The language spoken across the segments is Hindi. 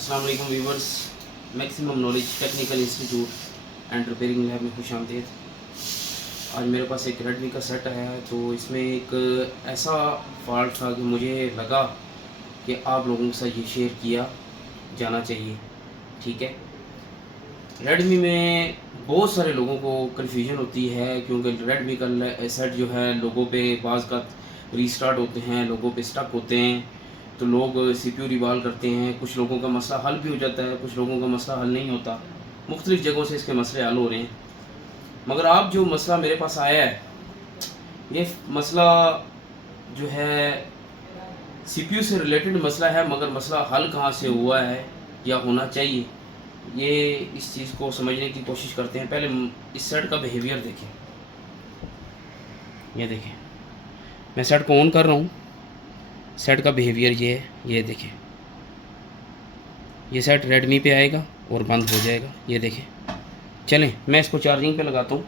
अस्सलाम वालेकुम viewers, maximum knowledge technical institute and repairing lab में खुश आमदीद। आज मेरे पास एक रेडमी का सेट आया है, तो इसमें एक ऐसा फॉल्ट था कि मुझे लगा कि आप लोगों के साथ ये शेयर किया जाना चाहिए। ठीक है, रेडमी में बहुत सारे लोगों को कन्फ्यूजन होती है, क्योंकि रेडमी का सेट जो है लोगों पे बाज़ का रीस्टार्ट होते हैं, लोगों पे स्टक होते हैं, तो लोग सीपीयू रिवॉल्व करते हैं। कुछ लोगों का मसला हल भी हो जाता है, कुछ लोगों का मसला हल नहीं होता। मुख्तलिफ़ जगहों से इसके मसले हल हो रहे हैं, मगर आप जो मसला मेरे पास आया है, ये मसला जो है सीपीयू से रिलेटेड मसला है, मगर मसला हल कहाँ से हुआ है या होना चाहिए, ये इस चीज़ को समझने की कोशिश करते हैं। पहले इस सेट का बिहेवियर देखें। ये देखें, मैं सेट को ऑन कर रहा हूँ। सेट का बिहेवियर ये है, ये देखें। ये सेट रेडमी पे आएगा और बंद हो जाएगा। ये देखें। चलें, मैं इसको चार्जिंग पे लगाता हूँ।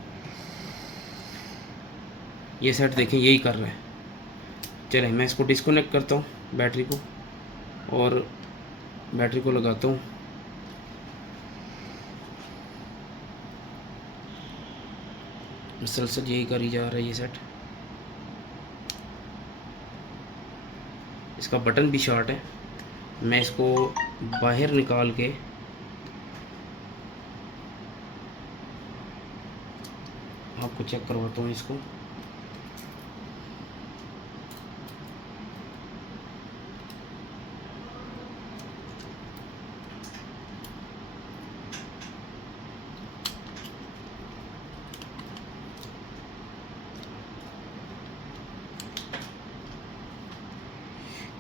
ये सेट देखें, यही कर रहा है। चलें, मैं इसको डिस्कनेक्ट करता हूँ बैटरी को, और बैटरी को लगाता हूँ। मुसलसल यही करी जा रहा है ये सेट। इसका बटन भी शॉर्ट है। मैं इसको बाहर निकाल के आपको चेक करवाता हूँ इसको।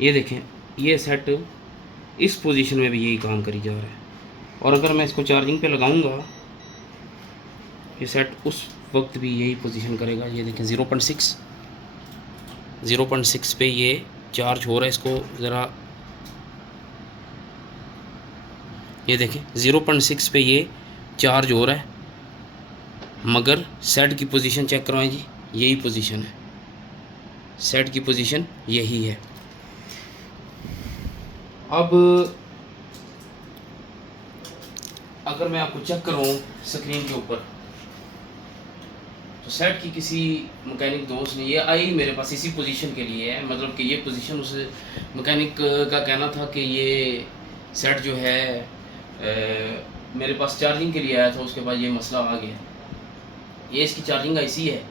ये देखें, ये सेट इस पोजीशन में भी यही काम करी जा रहा है, और अगर मैं इसको चार्जिंग पे लगाऊंगा, ये सेट उस वक्त भी यही पोजीशन करेगा। ये देखें, 0.6 पे ये चार्ज हो रहा है। इसको ज़रा ये देखें, 0.6 पे ये चार्ज हो रहा है, मगर सेट की पोजीशन चेक करवाएं जी, यही पोजीशन है। सेट की पोजीशन यही है। अब अगर मैं आपको चेक करूँ स्क्रीन के ऊपर, तो सेट की किसी मैकेनिक दोस्त ने, ये आई मेरे पास इसी पोजीशन के लिए है, मतलब कि ये पोजीशन उस मैकेनिक का कहना था कि ये सेट जो है मेरे पास चार्जिंग के लिए आया था, उसके बाद ये मसला आ गया। ये इसकी चार्जिंग आईसी है,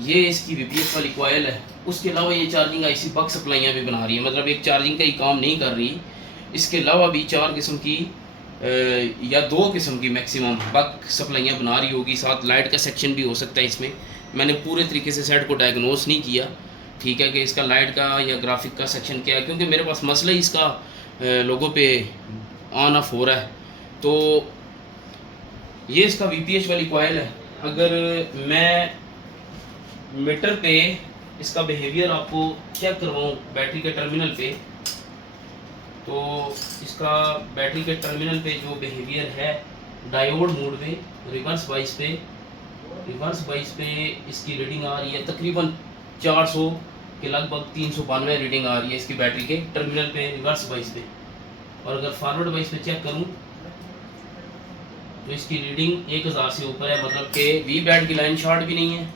ये इसकी वीपीएस वाली कॉयल है। उसके अलावा ये चार्जिंग आईसी बक सप्लाइयाँ भी बना रही है, मतलब एक चार्जिंग का ही काम नहीं कर रही। इसके अलावा भी 4 किस्म की या 2 किस्म की मैक्सिमम बक सप्लाइयाँ बना रही होगी। साथ लाइट का सेक्शन भी हो सकता है इसमें। मैंने पूरे तरीके से सेट को डायग्नोस नहीं किया, ठीक है, कि इसका लाइट का या ग्राफिक का सेक्शन क्या है, क्योंकि मेरे पास मसला ही इसका लोगों पे ऑन ऑफ हो रहा है। तो ये इसका वीपीएस वाली कॉयल है। अगर मैं मीटर पे इसका बिहेवियर आपको चेक करवाऊँ बैटरी के टर्मिनल पे, तो इसका बैटरी के टर्मिनल पे जो बिहेवियर है, डायोड मोड पे, रिवर्स बाइस पे इसकी रीडिंग आ रही है तकरीबन 400 के लगभग 392 रीडिंग आ रही है इसकी बैटरी के टर्मिनल पे, रिवर्स बाइस पे। और अगर फॉरवर्ड बाइस पे चेक करूं तो इसकी रीडिंग 1000 से ऊपर है, मतलब कि वी बैट की लाइन शॉर्ट भी नहीं है।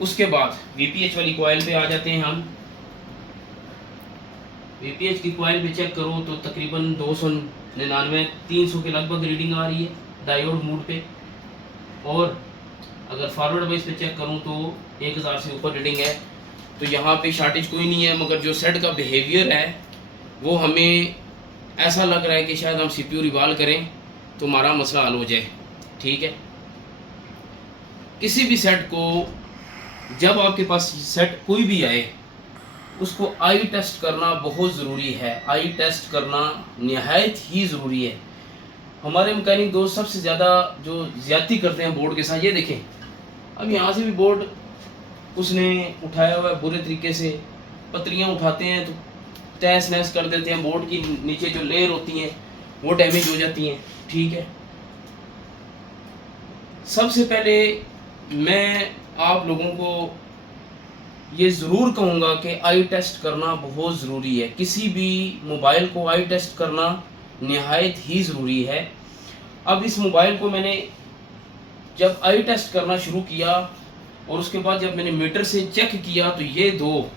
उसके बाद वीपीएच वाली कॉयल पे आ जाते हैं हम। वीपीएच की कॉयल पे चेक करो तो तकरीबन 299 300 के लगभग रीडिंग आ रही है डायोड मोड पे। और अगर फॉरवर्ड बेस पे चेक करूं तो 1000 से ऊपर रीडिंग है। तो यहाँ पे शॉर्टेज कोई नहीं है, मगर जो सेट का बिहेवियर है वो हमें ऐसा लग रहा है कि शायद हम सीपीयू रिवॉल्व करें तो हमारा मसला हल हो जाए। ठीक है, किसी भी सेट को, जब आपके पास सेट कोई भी आए, उसको आई टेस्ट करना बहुत ज़रूरी है। आई टेस्ट करना नहायत ही ज़रूरी है। हमारे मैकेनिक दोस्त सबसे ज़्यादा जो ज़्यादती करते हैं बोर्ड के साथ, ये देखें, अब यहाँ से भी बोर्ड उसने उठाया हुआ है बुरे तरीके से। पतरियाँ उठाते हैं तो तहस नहस कर देते हैं, बोर्ड की नीचे जो लेयर होती हैं वो डैमेज हो जाती हैं। ठीक है, सबसे पहले मैं आप लोगों को ये ज़रूर कहूँगा कि आई टेस्ट करना बहुत ज़रूरी है। किसी भी मोबाइल को आई टेस्ट करना नहायत ही ज़रूरी है। अब इस मोबाइल को मैंने जब आई टेस्ट करना शुरू किया और उसके बाद जब मैंने मीटर से चेक किया तो ये दो,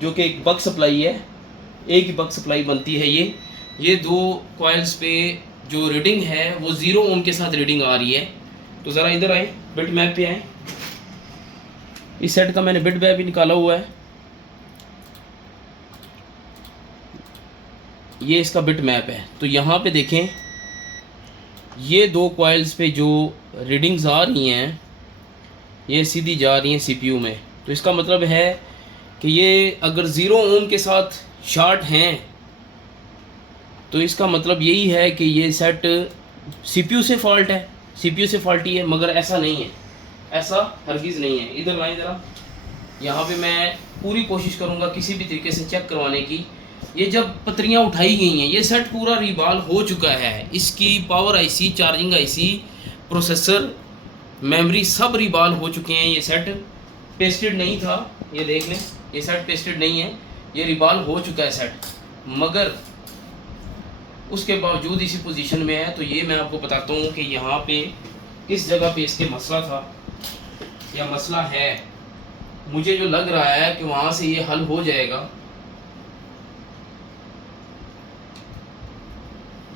जो कि एक बक सप्लाई है, एक ही बक सप्लाई बनती है, ये दो कॉइल्स पे जो रीडिंग है वो 0 ओम के साथ रीडिंग आ रही है। तो ज़रा इधर आए, बिट मैप पे आए। इस सेट का मैंने बिट मैप भी निकाला हुआ है, ये इसका बिट मैप है। तो यहाँ पे देखें, ये दो कॉइल्स पे जो रीडिंग्स आ रही हैं ये सीधी जा रही हैं सीपीयू में। तो इसका मतलब है कि ये अगर 0 ओम के साथ शॉर्ट हैं तो इसका मतलब यही है कि ये सेट सीपीयू से फॉल्ट है, सीपीयू से फॉल्टी है। मगर ऐसा नहीं है, ऐसा हरगिज़ नहीं है। इधर लाएं ज़रा, यहाँ पे मैं पूरी कोशिश करूँगा किसी भी तरीके से चेक करवाने की। ये जब पतरियाँ उठाई गई हैं, ये सेट पूरा रिबाल हो चुका है। इसकी power IC, charging IC, processor, memory सब रिबाल हो चुके हैं। ये सेट पेस्टेड नहीं था, ये देख लें, ये सेट पेस्टेड नहीं है, ये रिबाल हो चुका है सेट। मगर उसके बावजूद इसी पोजीशन में है। तो ये मैं आपको बताता हूँ कि यहाँ पे किस जगह पे इसके मसला था या मसला है। मुझे जो लग रहा है कि वहाँ से ये हल हो जाएगा।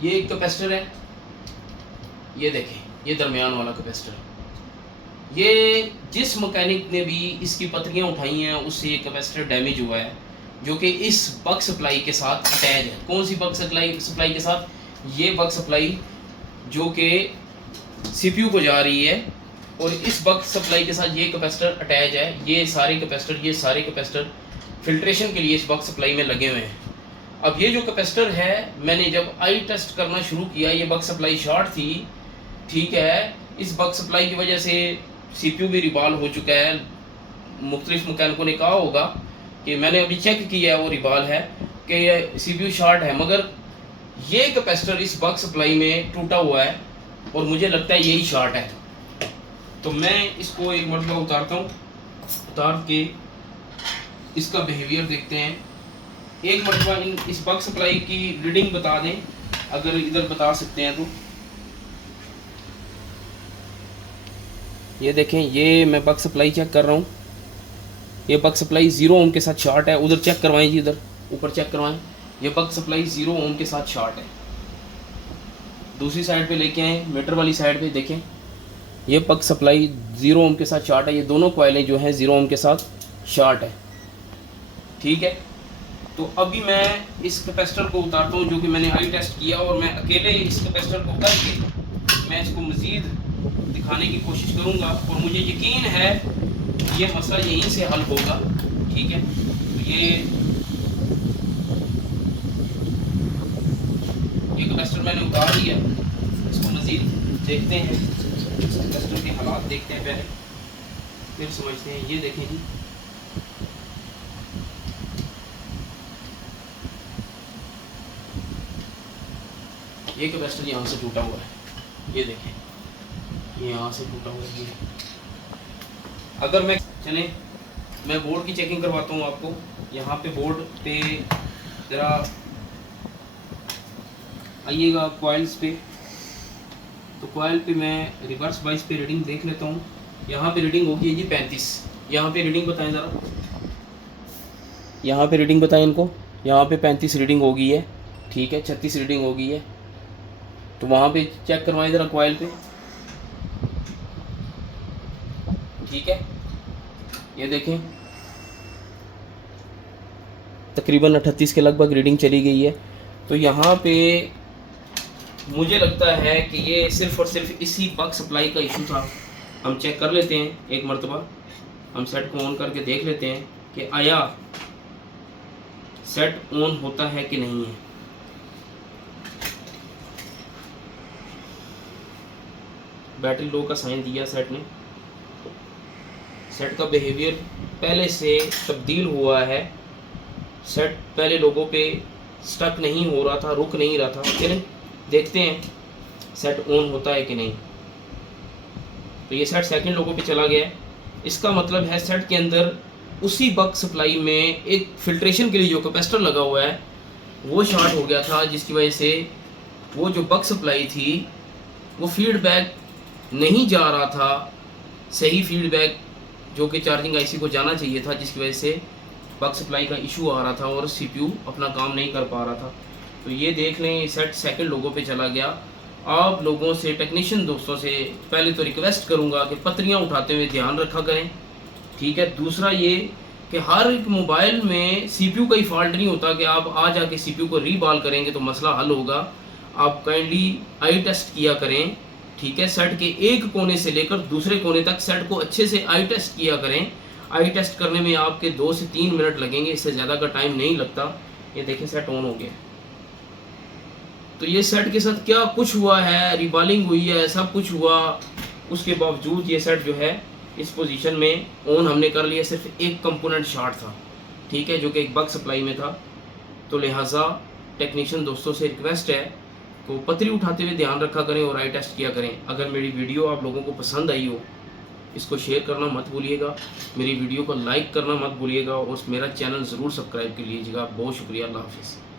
ये एक कैपेसिटर है, ये देखें, ये दरमियान वाला कैपेसिटर। ये जिस मैकेनिक ने भी इसकी पतरियाँ उठाई हैं उससे ये कैपेसिटर डैमेज हुआ है, जो कि इस बक सप्लाई के साथ अटैच है। कौन सी बक सप्लाई के साथ? ये बक सप्लाई जो कि सीपीयू को जा रही है, और इस बक सप्लाई के साथ ये कैपेसिटर अटैच है। ये सारे कैपेसिटर फिल्ट्रेशन के लिए इस बक सप्लाई में लगे हुए हैं। अब ये जो कैपेसिटर है, मैंने जब आई टेस्ट करना शुरू किया, ये बक सप्लाई शॉर्ट थी, ठीक है। इस बक सप्लाई की वजह से सीपीयू भी रिबाल हो चुका है। मुख्तलिफ मैकेनिकों ने कहा होगा कि मैंने अभी चेक किया है, वो रिबाल है कि ये सीपीयू शॉर्ट है। मगर ये कैपेसिटर इस बक सप्लाई में टूटा हुआ है और मुझे लगता है यही शॉर्ट है। तो मैं इसको एक मरतबा उतारता हूँ, उतार के इसका बिहेवियर देखते हैं। एक मरतबा इस बक सप्लाई की रीडिंग बता दें, अगर इधर बता सकते हैं तो। ये देखें, ये मैं बक सप्लाई चेक कर रहा हूँ। ये बक सप्लाई 0 ओम के साथ शॉर्ट है। उधर चेक करवाएं जी, उधर ऊपर चेक करवाएं। ये बक सप्लाई 0 ओम के साथ शॉर्ट है। दूसरी साइड पे लेके आए, मीटर वाली साइड पे देखें, ये बक सप्लाई 0 ओम के साथ शॉर्ट है। ये दोनों कॉइलें जो हैं 0 ओम के साथ शॉर्ट है, ठीक है। तो अभी मैं इस कैपेसिटर को उतारता हूँ, जो कि मैंने आई टेस्ट किया, और मैं अकेले इस कैपेसिटर को करके मैं इसको मज़ीद दिखाने की कोशिश करूँगा, और मुझे यकीन है ये मसला यहीं से हल होगा, ठीक है। तो ये कैपेसिटर मैंने उतार दिया, इसको मज़ीद देखते हैं, इस कैपेसिटर के हालात देखते हैं पहले, फिर समझते हैं। ये देखें जी, ये कैपेसिटर यहाँ से टूटा हुआ है, ये देखें, ये यहाँ से टूटा हुआ है। अगर मैं बोर्ड की चेकिंग करवाता हूँ आपको। यहाँ पे बोर्ड पे ज़रा आइएगा कॉइल्स पे, तो कॉइल पे मैं रिवर्स बाइस पे रीडिंग देख लेता हूँ। यहाँ पे रीडिंग होगी है जी 35। यहाँ पे रीडिंग बताएं ज़रा, यहाँ पे रीडिंग बताएं इनको। यहाँ पे 35 रीडिंग होगी है, ठीक है। 36 रीडिंग होगी है, तो वहाँ पे चेक करवाएं ज़रा कॉइल पे, ठीक है। ये देखें, तकरीबन 38 के लगभग रीडिंग चली गई है। तो यहाँ पे मुझे लगता है कि ये सिर्फ़ और सिर्फ इसी बक सप्लाई का इशू था। हम चेक कर लेते हैं एक मरतबा, हम सेट को ऑन करके देख लेते हैं कि आया सेट ऑन होता है कि नहीं है। बैटरी लो का साइन दिया सेट ने। सेट का बिहेवियर पहले से तब्दील हुआ है। सेट पहले लोगों पे स्टक नहीं हो रहा था, रुक नहीं रहा था। चलें देखते हैं सेट ऑन होता है कि नहीं। तो ये सेट सेकंड लोगों पे चला गया है। इसका मतलब है सेट के अंदर उसी बक सप्लाई में एक फिल्ट्रेशन के लिए जो कैपेसिटर लगा हुआ है, वो शॉर्ट हो गया था, जिसकी वजह से वो जो बक सप्लाई थी वो फीडबैक नहीं जा रहा था, सही फीडबैक जो कि चार्जिंग आईसी को जाना चाहिए था, जिसकी वजह से बक सप्लाई का इशू आ रहा था और सीपीयू अपना काम नहीं कर पा रहा था। तो ये देख लें, ये सेट सेकंड लोगों पे चला गया। आप लोगों से, टेक्नीशियन दोस्तों से पहले तो रिक्वेस्ट करूंगा कि पत्रियां उठाते हुए ध्यान रखा करें, ठीक है। दूसरा ये कि हर एक मोबाइल में सीपीयू का ही फॉल्ट नहीं होता कि आप आ जाके सीपीयू को रीबॉल करेंगे तो मसला हल होगा। आप काइंडली आई टेस्ट किया करें, ठीक है। सेट के एक कोने से लेकर दूसरे कोने तक सेट को अच्छे से आई टेस्ट किया करें। आई टेस्ट करने में आपके 2 से 3 मिनट लगेंगे, इससे ज़्यादा का टाइम नहीं लगता। ये देखें सेट ऑन हो गया। तो ये सेट के साथ क्या कुछ हुआ है, रिबॉलिंग हुई है, सब कुछ हुआ, उसके बावजूद ये सेट जो है इस पोजीशन में ऑन हमने कर लिया। सिर्फ एक कंपोनेंट शॉर्ट था, ठीक है, जो कि एक बक सप्लाई में था। तो लिहाजा टेक्नीशियन दोस्तों से रिक्वेस्ट है तो पतरी उठाते हुए ध्यान रखा करें और आई टेस्ट किया करें। अगर मेरी वीडियो आप लोगों को पसंद आई हो, इसको शेयर करना मत भूलिएगा, मेरी वीडियो को लाइक करना मत भूलिएगा और मेरा चैनल ज़रूर सब्सक्राइब कर लीजिएगा। बहुत शुक्रिया, अल्लाह हाफिज़।